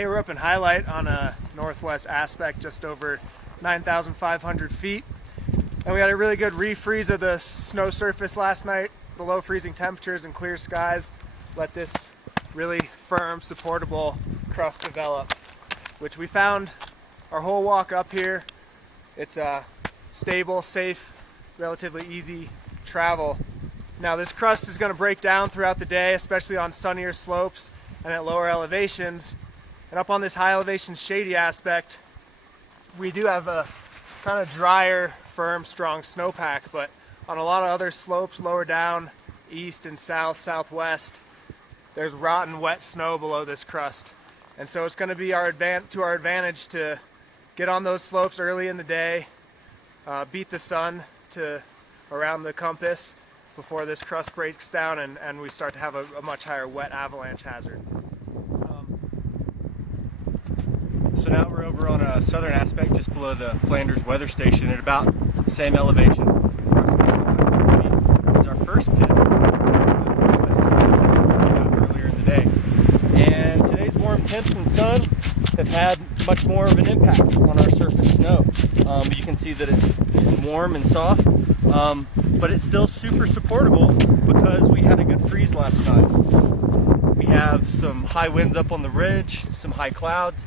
Hey, we're up in Highlight on a northwest aspect, just over 9,500 feet. And we had a really good refreeze of the snow surface last night. Below freezing temperatures and clear skies let this really firm, supportable crust develop, which we found our whole walk up here. It's stable, safe, relatively easy travel. Now this crust is going to break down throughout the day, especially on sunnier slopes and at lower elevations. And up on this high elevation shady aspect, we do have a kind of drier, firm, strong snowpack, but on a lot of other slopes lower down, east and south, southwest, there's rotten, wet snow below this crust. And so it's going to be to our advantage to get on those slopes early in the day, beat the sun to around the compass before this crust breaks down and we start to have a much higher wet avalanche hazard. So now we're over on a southern aspect just below the Flanders weather station at about the same elevation. It's our first pit earlier in the day. And today's warm temps and sun have had much more of an impact on our surface snow. You can see that it's warm and soft, but it's still super supportable because we had a good freeze last night. We have some high winds up on the ridge, some high clouds,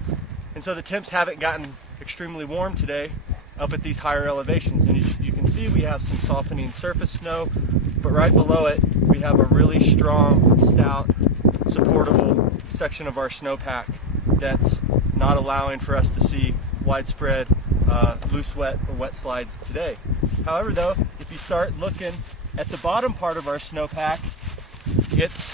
and so the temps haven't gotten extremely warm today up at these higher elevations. And as you can see, we have some softening surface snow, but right below it, we have a really strong, stout, supportable section of our snowpack that's not allowing for us to see widespread loose wet or wet slides today. However though, if you start looking at the bottom part of our snowpack, it's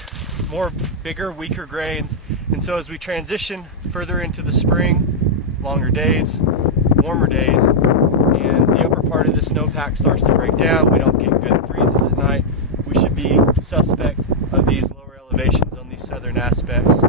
more bigger, weaker grains. And so as we transition further into the spring, longer days, warmer days, and the upper part of the snowpack starts to break down, we don't get good freezes at night, we should be suspect of these lower elevations on these southern aspects.